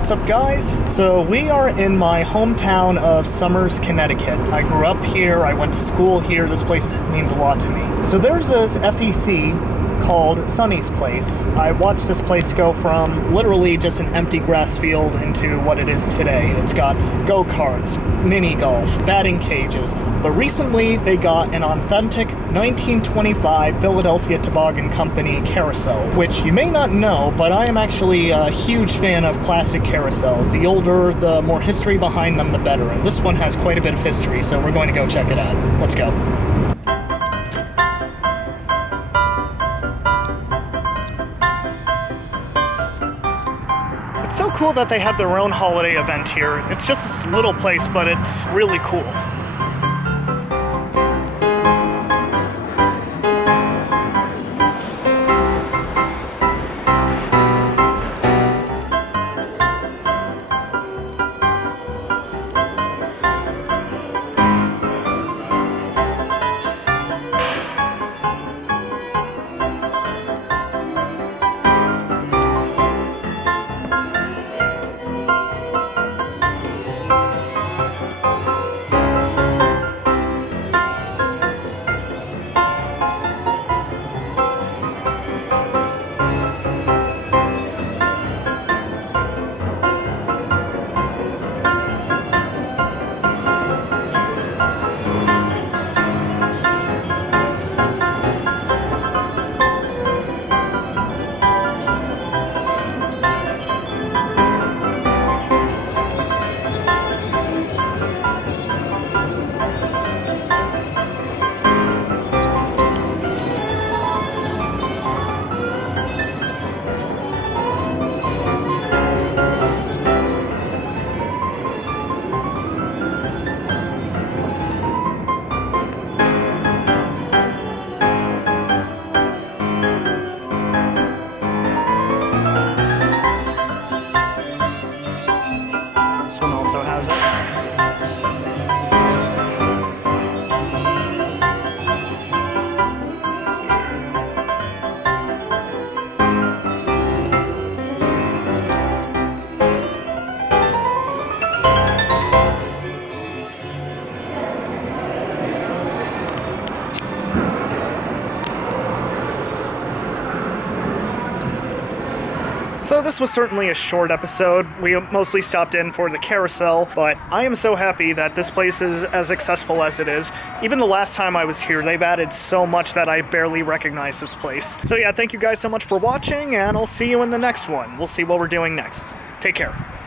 What's up, guys? So we are in my hometown of Somers, Connecticut. I grew up here, I went to school here, this place means a lot to me. So there's this FEC called Sonny's place. I watched this place go from literally just an empty grass field into what it is today. It's got go-karts, mini golf, batting cages, but recently they got an authentic 1925 Philadelphia Toboggan Company Carousel, which you may not know, but I am actually a huge fan of classic carousels. The older, the more history behind them, the better, and this one has quite a bit of history, so we're going to go check it out. Let's go. It's so cool that they have their own holiday event here. It's just this little place, but it's really cool. This one also has it. So this was certainly a short episode. We mostly stopped in for the carousel, but I am so happy that this place is as accessible as it is. Even the last time I was here, they've added so much that I barely recognize this place. So yeah, thank you guys so much for watching, and I'll see you in the next one. We'll see what we're doing next. Take care.